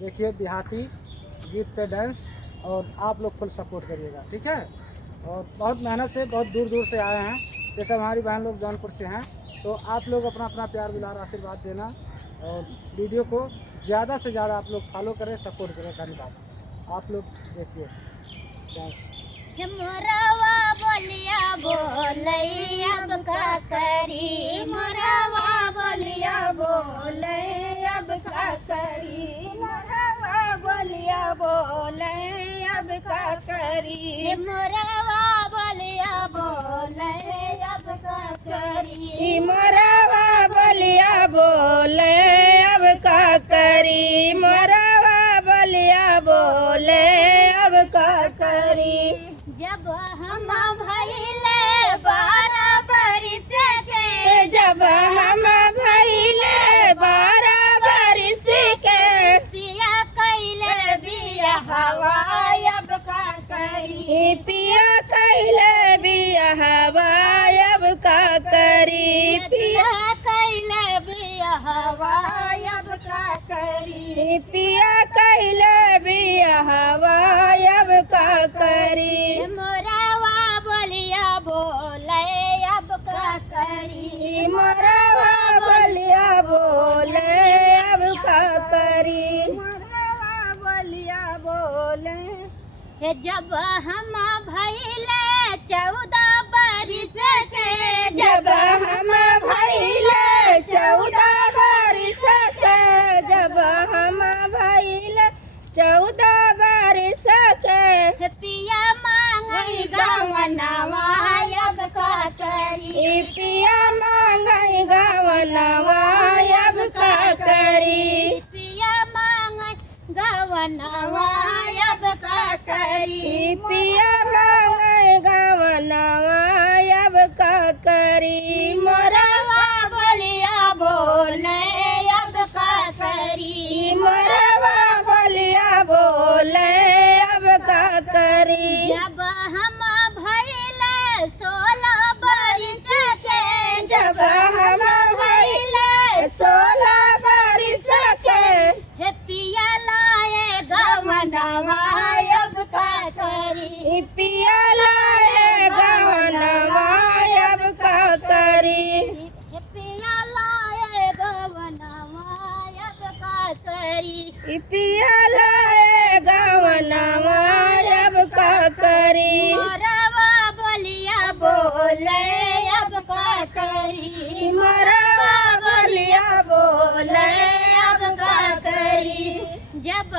देखिए देहाती गीत पे डांस, और आप लोग फुल सपोर्ट करिएगा, ठीक है। और बहुत मेहनत से बहुत दूर दूर से आए हैं, जैसे हमारी बहन लोग जौनपुर से हैं, तो आप लोग अपना अपना प्यार दुलार आशीर्वाद देना, और वीडियो को ज़्यादा से ज़्यादा आप लोग फॉलो करें, सपोर्ट करें। धन्यवाद। आप लोग देखिए डांस। मोरवा बोलिया बोले अब का करी, मोरवा बोलिया बोले अब का करी, मोरवा बोलिया बोले अब का करी, मोरवा बोलिया बोले अब का करी, मोरवा बोलिया बोले अब का करी, मोरवा बोलिया बोले अब का करी। जब हम भइले 12 बरिस के, जब हम भइले 12 बरिस के, पिया कैले बिया हवा अब का करी, पिया कैले बिया हवा अब का करी, पिया कैले बिया हवा अब का करी, पिया कैले बिया हवा अब का करी, मोरवा बोलिया बोले अब का करी, मोरवा बोलिया बोले अब का करी, मोरवा बोलिया बोले। जब हम भइले 14 बरिस के, जब हम भइले 14 बरिस के, जब हम भइले 14 बरिस के, पिया मांगई गवनवा अब का करी, पिया मांगई गवनवा अब का करी, पिया मांगई गवनवा अब का करी, पिया मांगई गवनवा अब का करी, मोरवा बोलिया बोले अब का करी, मोरवा बोलिया बोले अब का करी। जब हम भइले 16 बरिस के, जब हम भइले 16 बरिस के, पिया लाए गवनवा अब का करी, पिया लाए गवनवा अब का करी, पिया लाए गवनवा अब का करी, पिया लाए गवनवा अब का करी, मोरवा बोलिया बोले अब का करी, मोरवा बोलिया बोले अब का करी। जब